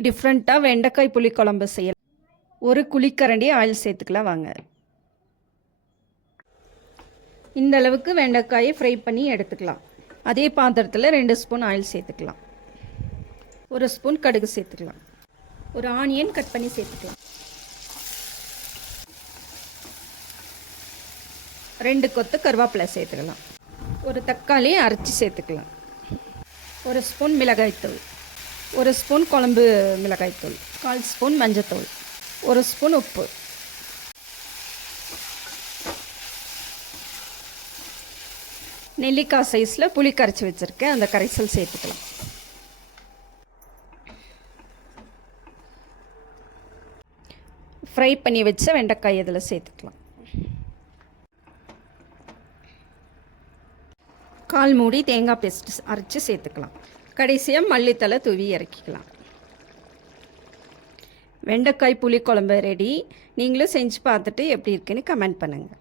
டிஃப்ரெண்ட்டாக வெண்டைக்காய் புளிக்குழம்பு செய்யலாம். ஒரு குழிக்கரண்டி ஆயில் சேர்த்துக்கலாம் வாங்க. இந்த அளவுக்கு வெண்டைக்காயை ஃப்ரை பண்ணி எடுத்துக்கலாம். அதே பாத்திரத்தில் 2 ஸ்பூன் ஆயில் சேர்த்துக்கலாம். 1 ஸ்பூன் கடுகு சேர்த்துக்கலாம். ஒரு ஆனியன் கட் பண்ணி சேர்த்துக்கலாம். 2 கொத்து கருவேப்பிலை சேர்த்துக்கலாம். ஒரு தக்காளி அரைச்சி சேர்த்துக்கலாம். 1 ஸ்பூன் மிளகாய்த்தூள், 1 ஸ்பூன் குழம்பு மிளகாய்த்தூள், 1/4 ஸ்பூன் மஞ்சத்தூள், 1 ஸ்பூன் உப்பு, நெல்லிக்காய் சைஸில் புளி கரைச்சி வச்சுருக்கேன், அந்த கரைசல் சேர்த்துக்கலாம். ஃப்ரை பண்ணி வச்ச வெண்டைக்காய் இதில் சேர்த்துக்கலாம். 1/4 மூடி தேங்காய் பேஸ்ட் அரைச்சி சேர்த்துக்கலாம். கடைசியாக மல்லித்தலை தூவி இறக்கிக்கலாம். வெண்டைக்காய் புளிக்குழம்பு ரெடி. நீங்களும் செஞ்சு பார்த்துட்டு எப்படி இருக்குன்னு கமெண்ட் பண்ணுங்கள்.